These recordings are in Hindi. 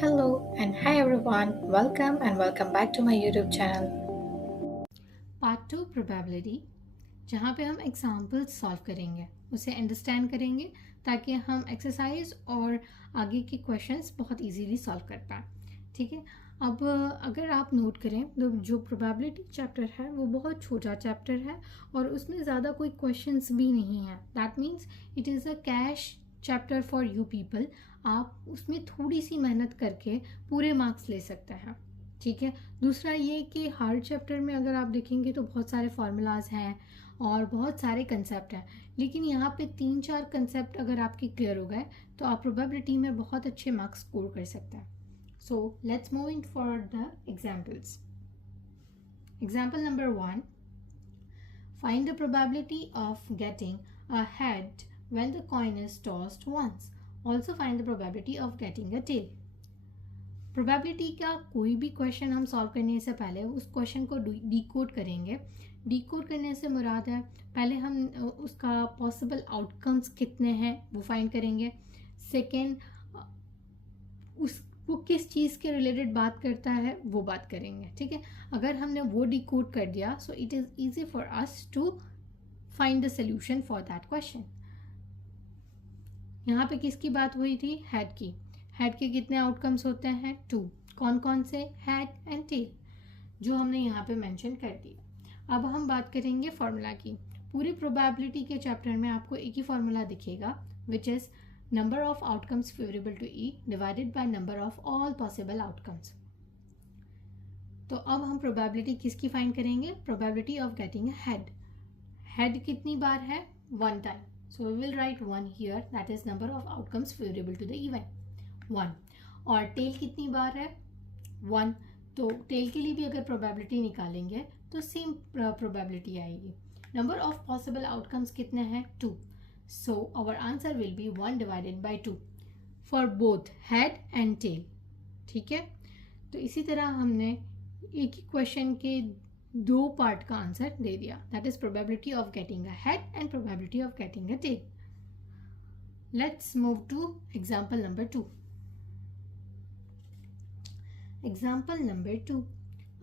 Hello and hi everyone. Welcome back to my YouTube channel. Part two probability, जहाँ पे हम एग्जाम्पल्स सॉल्व करेंगे, उसे अंडरस्टैंड करेंगे ताकि हम एक्सरसाइज और आगे के क्वेश्चंस बहुत इजीली सॉल्व कर पाएँ। ठीक है। अब अगर आप नोट करें तो जो प्रोबेबिलिटी चैप्टर है वो बहुत छोटा चैप्टर है और उसमें ज़्यादा कोई क्वेश्चंस भी नहीं है। That means it is a cash chapter for you people. आप उसमें थोड़ी सी मेहनत करके पूरे मार्क्स ले सकते हैं। ठीक है। दूसरा ये कि हर चैप्टर में अगर आप देखेंगे तो बहुत सारे फार्मूलाज हैं और बहुत सारे कंसेप्ट हैं, लेकिन यहाँ पे 3-4 कंसेप्ट अगर आपके क्लियर हो गए तो आप प्रोबेबिलिटी में बहुत अच्छे मार्क्स स्कोर कर सकते हैं। So let's move in for the examples. Example number 1, find the probability of getting a head when the coin is tossed once. Also find the probability of getting a tail. Probability का कोई भी क्वेश्चन हम सॉल्व करने से पहले उस क्वेश्चन को डिकोड करेंगे। डिकोड करने से मुराद है पहले हम उसका पॉसिबल आउटकम्स कितने हैं वो फाइंड करेंगे। सेकेंड, उस वो किस चीज़ के रिलेटेड बात करता है वो बात करेंगे। ठीक है। अगर हमने वो डिकोड कर दिया so it is easy for us to find the solution for that question. यहाँ पे किसकी बात हुई थी? हेड की। हेड के कितने आउटकम्स होते हैं? 2। कौन कौन से? हेड एंड टेल, जो हमने यहाँ पे मेंशन कर दिया। अब हम बात करेंगे फॉर्मूला की। पूरी प्रोबेबिलिटी के चैप्टर में आपको एक ही फॉर्मूला दिखेगा, which is number of outcomes favourable to E divided by number of all possible outcomes. तो अब हम प्रोबेबिलिटी किसकी फाइंड करेंगे? Probability of getting head. Head कितनी बार है? 1 time. So we will write 1 here, that is number of outcomes favorable to the event, 1। और टेल कितनी बार है? 1। तो टेल के लिए भी अगर प्रोबेबिलिटी निकालेंगे तो सेम प्रोबेबिलिटी आएगी। नंबर ऑफ पॉसिबल आउटकम्स कितने हैं? 2। So our answer will be 1 divided by 2 for both head and tail. ठीक है। तो इसी तरह हमने एक ही क्वेश्चन के दो पार्ट का आंसर दे दिया, that is probability of getting a head and probability of getting a tail. Let's move to example number 2। Example number 2,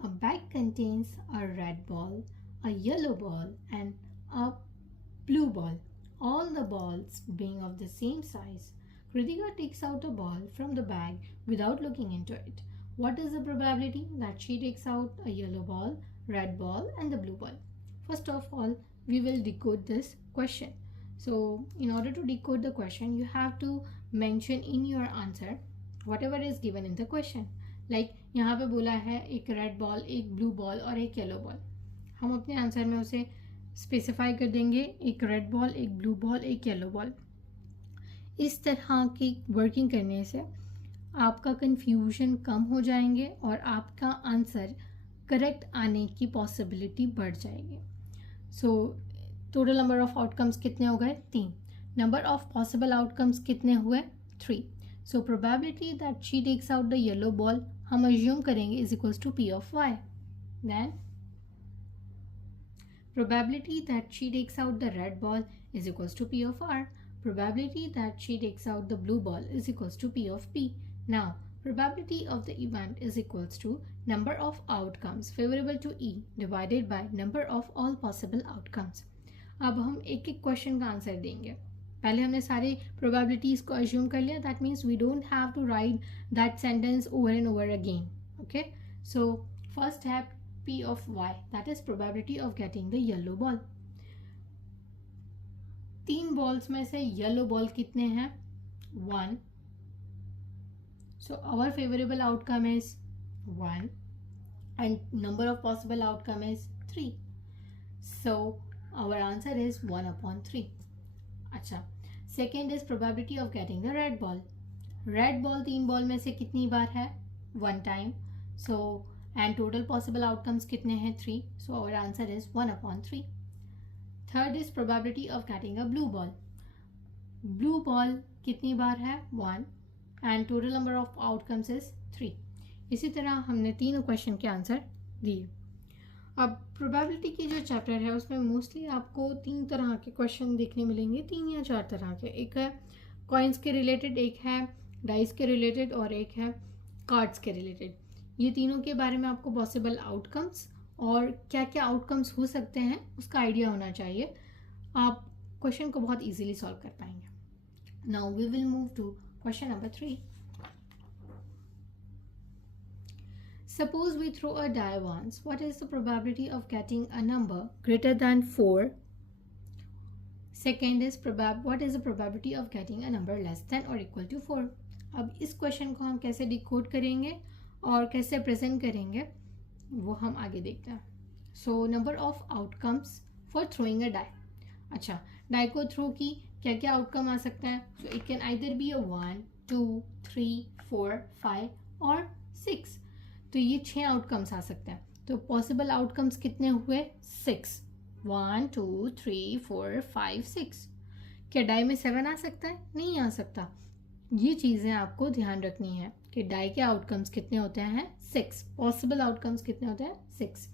a bag contains a red ball, a yellow ball and a blue ball, all the balls being of the same size. Kritika takes out a ball from the bag without looking into it. What is the probability that she takes out a yellow ball, red ball and the blue ball? First of all, we will decode this question. So in order to decode the question, you have to mention in your answer whatever is given in the question. Like यहाँ पे बोला है एक रेड बॉल, एक ब्लू बॉल और एक येलो बॉल। हम अपने आंसर में उसे स्पेसिफाई कर देंगे, एक रेड बॉल, एक ब्लू बॉल, एक येलो बॉल। इस तरह की वर्किंग करने से आपका कन्फ्यूजन कम हो जाएंगे और आपका आंसर करेक्ट आने की पॉसिबिलिटी बढ़ जाएगी। So total number of outcomes कितने हो गए? 3। नंबर ऑफ पॉसिबल आउटकम्स कितने हुए? 3। So probability that she takes out the yellow ball हम अज्यूम करेंगे is equals to P of Y. Then probability that she takes out the red ball is equals to p of r. Probability that she takes out the blue ball is equals to p of p. Now probability of the event is equals to number of outcomes favorable to e divided by number of all possible outcomes. अब हम एक एक क्वेश्चन का आंसर देंगे। पहले हमने सारे प्रोबेबिलिटीज को अज्यूम कर लिया, that means we don't have to write that sentence over and over again. Okay, so first है P of y, that is probability of getting the yellow ball. 3 balls में से येलो बॉल कितने हैं? 1. So our favorable outcome is 1 and number of possible outcome is 3. So our answer is 1 upon 3. अच्छा, second is probability of getting the red ball. Red ball 3 ball में से कितनी बार है? 1 time. So and total possible outcomes कितने हैं? 3. So our answer is 1 upon 3. Third is probability of getting a blue ball. Blue ball कितनी बार है? 1 and total number of outcomes is 3. इसी तरह हमने तीनों क्वेश्चन के आंसर दिए। अब प्रोबेबिलिटी की जो चैप्टर है उसमें मोस्टली आपको 3 तरह के क्वेश्चन देखने मिलेंगे, 3 या 4 तरह के। एक है कॉइन्स के रिलेटेड, एक है डाइस के रिलेटेड और एक है कार्ड्स के रिलेटेड। ये तीनों के बारे में आपको पॉसिबल आउटकम्स और क्या क्या आउटकम्स हो सकते हैं उसका आइडिया होना चाहिए। आप क्वेश्चन को बहुत इजीली सॉल्व कर पाएंगे। Now we will move to question number 3. Suppose we throw a die once. What is the probability of getting a number greater than 4? Second is what is the probability of getting a number less than or equal to 4? अब इस क्वेश्चन को हम कैसे डिकोड करेंगे और कैसे प्रेजेंट करेंगे वो हम आगे देखते हैं. So number of outcomes for throwing a die. अच्छा, डाई को थ्रो की क्या क्या आउटकम आ सकता है? So it can either be a 1, 2, 3, 4, 5 और 6. तो ये 6 आउटकम्स आ सकते हैं. तो पॉसिबल आउटकम्स कितने हुए? 6. 1, 2, 3, 4, 5, 6. क्या डाई में 7 आ सकता है? नहीं आ सकता. ये चीज़ें आपको ध्यान रखनी है कि डाई के आउटकम्स कितने होते हैं? 6. पॉसिबल आउटकम्स कितने होते हैं? 6.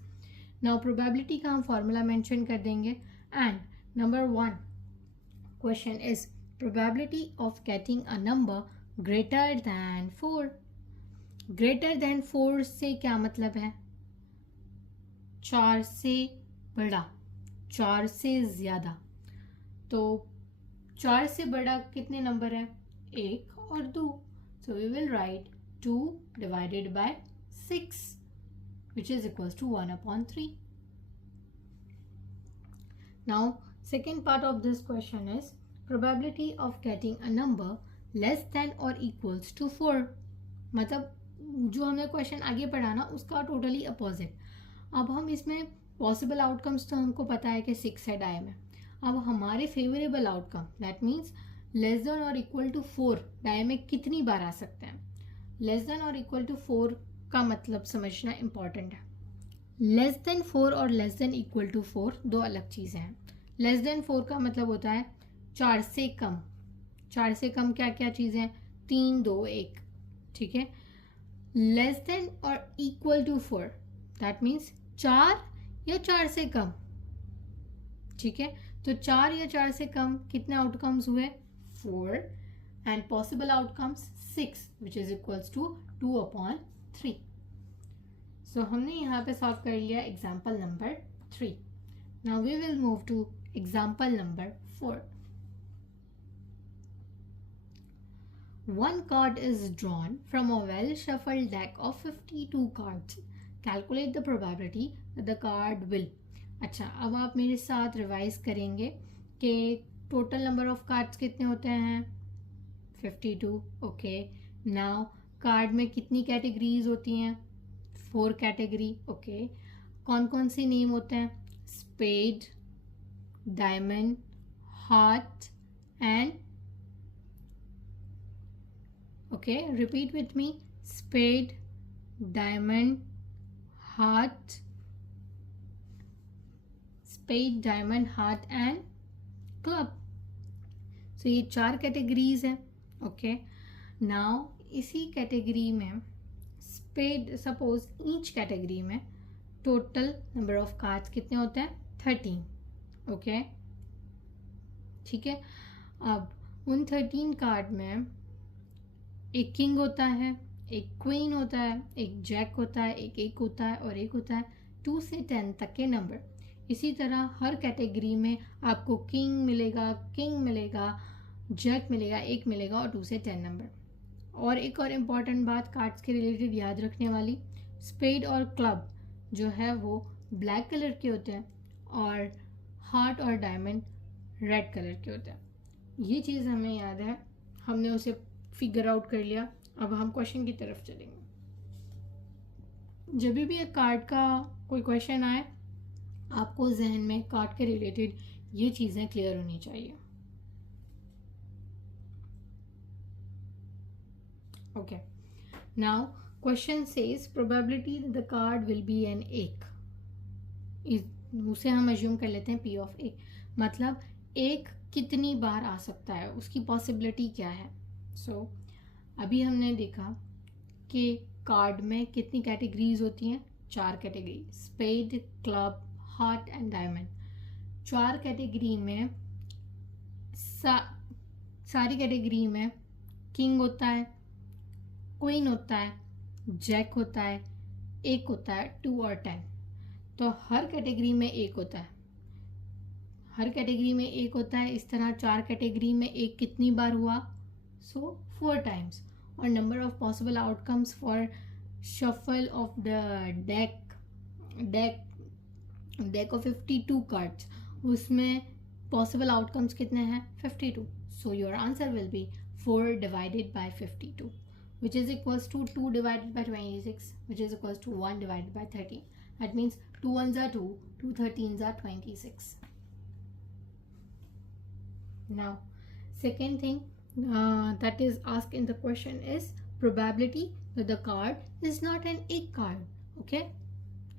नाउ प्रोबेबिलिटी का हम फॉर्मूला मेंशन कर देंगे. And number 1 question is probability of getting a number greater than 4. Greater than 4 से क्या मतलब है? 4 से बड़ा, 4 से ज़्यादा. तो 4 से बड़ा कितने नंबर है? 1 और 2. So we will write 2 divided by 6 which is equals to 1/3. Now second part of this question is probability of getting a number less than or equals to 4. मतलब जो हमने क्वेश्चन आगे पढ़ा ना उसका टोटली अपोजिट. अब हम इसमें पॉसिबल आउटकम्स तो हमको पता है कि 6 है डाई में. अब हमारे favourable outcome that means less than और इक्वल टू 4 डाई में कितनी बार आ सकते हैं? लेस देन और इक्वल टू 4 का मतलब समझना इंपॉर्टेंट है. लेस देन 4 और लेस देन इक्वल टू 4 दो अलग चीज़ें हैं. लेस देन 4 का मतलब होता है 4 से कम. 4 से कम क्या क्या चीज़ें? 3, 2, 1. ठीक है. लेस देन और इक्वल टू 4 दैट मीन्स 4 या 4 से कम. ठीक है. तो 4 या 4 से कम कितने आउटकम्स हुए? 4. And possible outcomes 6 which is equals to 2/3. So हमने यहाँ पे सॉल्व कर लिया example number 3. Now we will move to example number 4. One card is drawn from a well-shuffled deck of 52 cards. Calculate the probability that the card will. अच्छा, अब आप मेरे साथ रिवाइज करेंगे कि टोटल नंबर ऑफ कार्ड्स कितने होते हैं? 52. ओके. नाउ कार्ड में कितनी कैटेगरीज होती हैं? 4 कैटेगरी. ओके. कौन कौन सी नेम होते हैं? Spade, diamond, heart and okay, repeat with me. Spade, diamond, heart. Spade, diamond, heart and club. So ये 4 कैटेगरीज हैं. ओके. नाउ इसी कैटेगरी में स्पेड, सपोज ईच कैटेगरी में टोटल नंबर ऑफ कार्ड्स कितने होते हैं? 13. ओके. ठीक है. अब उन 13 कार्ड में एक किंग होता है, एक क्वीन होता है, एक जैक होता है, एक होता है और एक होता है 2 से 10 तक के नंबर. इसी तरह हर कैटेगरी में आपको किंग मिलेगा, जैक मिलेगा, एक मिलेगा और 2 से 10 नंबर. और एक और इम्पॉर्टेंट बात कार्ड्स के रिलेटेड याद रखने वाली, स्पेड और क्लब जो है वो ब्लैक कलर के होते हैं और हार्ट और डायमंड रेड कलर के होते हैं. ये चीज़ हमें याद है, हमने उसे फिगर आउट कर लिया. अब हम क्वेश्चन की तरफ चलेंगे. जब भी एक कार्ड का कोई क्वेश्चन आए आपको जहन में कार्ड के रिलेटेड ये चीज़ें क्लियर होनी चाहिए. Okay. Now question says probability the card will be an ace. उसे हम अज्यूम कर लेते हैं P ऑफ A. मतलब एक कितनी बार आ सकता है, उसकी पॉसिबिलिटी क्या है? सो अभी हमने देखा कि कार्ड में कितनी कैटेगरीज होती हैं? 4 category. Spade, club, heart and diamond. 4 category में सारी कैटेगरी में किंग होता है, क्वीन होता है, जैक होता है, एक होता है 2 और 10। तो हर कैटेगरी में एक होता है, हर कैटेगरी में एक होता है। इस तरह 4 कैटेगरी में एक कितनी बार हुआ? सो 4 टाइम्स। और number of possible outcomes for shuffle of the deck of 52 cards, उसमें पॉसिबल आउटकम्स कितने हैं? 52। So your answer will B 4 divided by 52, which is equals to 2 divided by 26, which is equals to 1 divided by 13. That means 2 ones are 2, 2 13s are 26. Now, second thing that is asked in the question is probability that the card is not an egg card. Okay,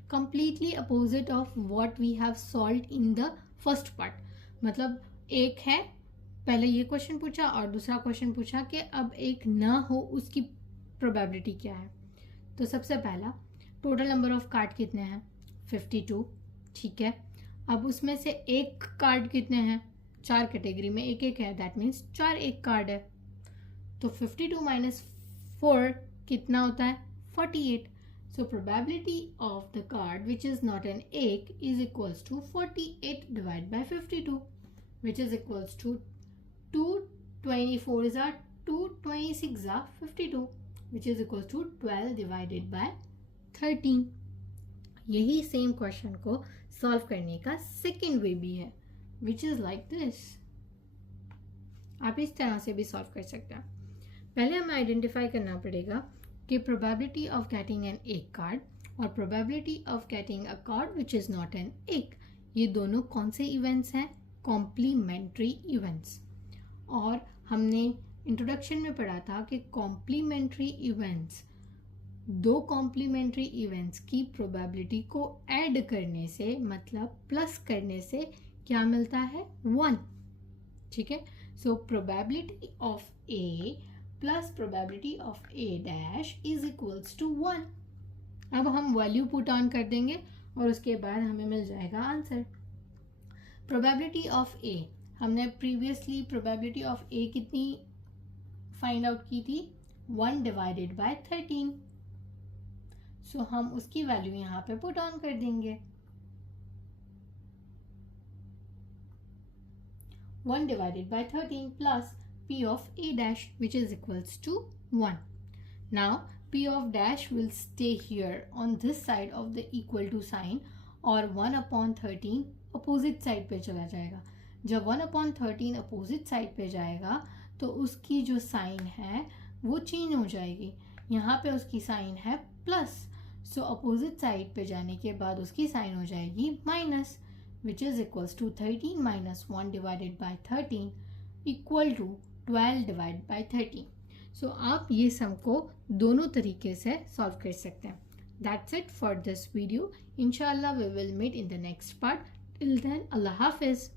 completely opposite of what we have solved in the first part. मतलब एक है, पहले ये क्वेश्चन पूछा और दूसरा क्वेश्चन पूछा कि अब एक ना हो उसकी प्रोबेबिलिटी क्या है। तो सबसे पहला, टोटल नंबर ऑफ कार्ड कितने हैं? 52। ठीक है, अब उसमें से एक कार्ड कितने हैं? 4 कैटेगरी में एक एक है, दैट मीन्स 4 एक कार्ड है। तो 52 माइनस 4 कितना होता है? 48। So probability of the card which is not an egg is equals to 48 divided by 52, which is equals to 2 24s are 2 26s are 52, which is equals to 12 divided by 13. यही सेम क्वेश्चन को सॉल्व करने का सेकेंड वे भी है, विच इज लाइक दिस। आप इस तरह से भी सॉल्व कर सकते हैं। पहले हमें आइडेंटिफाई करना पड़ेगा कि probability of getting an egg card और probability of getting a card which is not an egg, ये दोनों कौन से इवेंट्स हैं? Complementary events. और हमने इंट्रोडक्शन में पढ़ा था कि कॉम्प्लीमेंट्री इवेंट्स, दो कॉम्प्लीमेंट्री इवेंट्स की प्रोबेबिलिटी को ऐड करने से, मतलब प्लस करने से क्या मिलता है? 1। ठीक है, so probability of A plus probability of A dash is equals to 1। अब हम वैल्यू पुट ऑन कर देंगे और उसके बाद हमें मिल जाएगा आंसर। प्रोबेबिलिटी ऑफ ए, हमने प्रीवियसली प्रोबेबिलिटी ऑफ ए कितनी फाइंड आउट की थी? 1 डिवाइडेड बाय 13। सो हम उसकी वैल्यू यहाँ पे पुट ऑन कर देंगे। 1 divided by 13 plus p of a dash, which is equals to 1. Now p of dash will stay here on this side of the equal to sign और 1 upon 13 opposite side पे चला जाएगा। जब 1 upon 13 opposite side पे जाएगा तो उसकी जो साइन है वो चेंज हो जाएगी। यहाँ पे उसकी साइन है प्लस, सो अपोजिट साइड पे जाने के बाद उसकी साइन हो जाएगी minus, which is equals to 13 minus 1 divided by 13 equal to 12 divided by 13. So आप ये सम को दोनों तरीके से सॉल्व कर सकते हैं। That's it for this video. Inshallah we will meet in the next part. Till then, Allah Hafiz.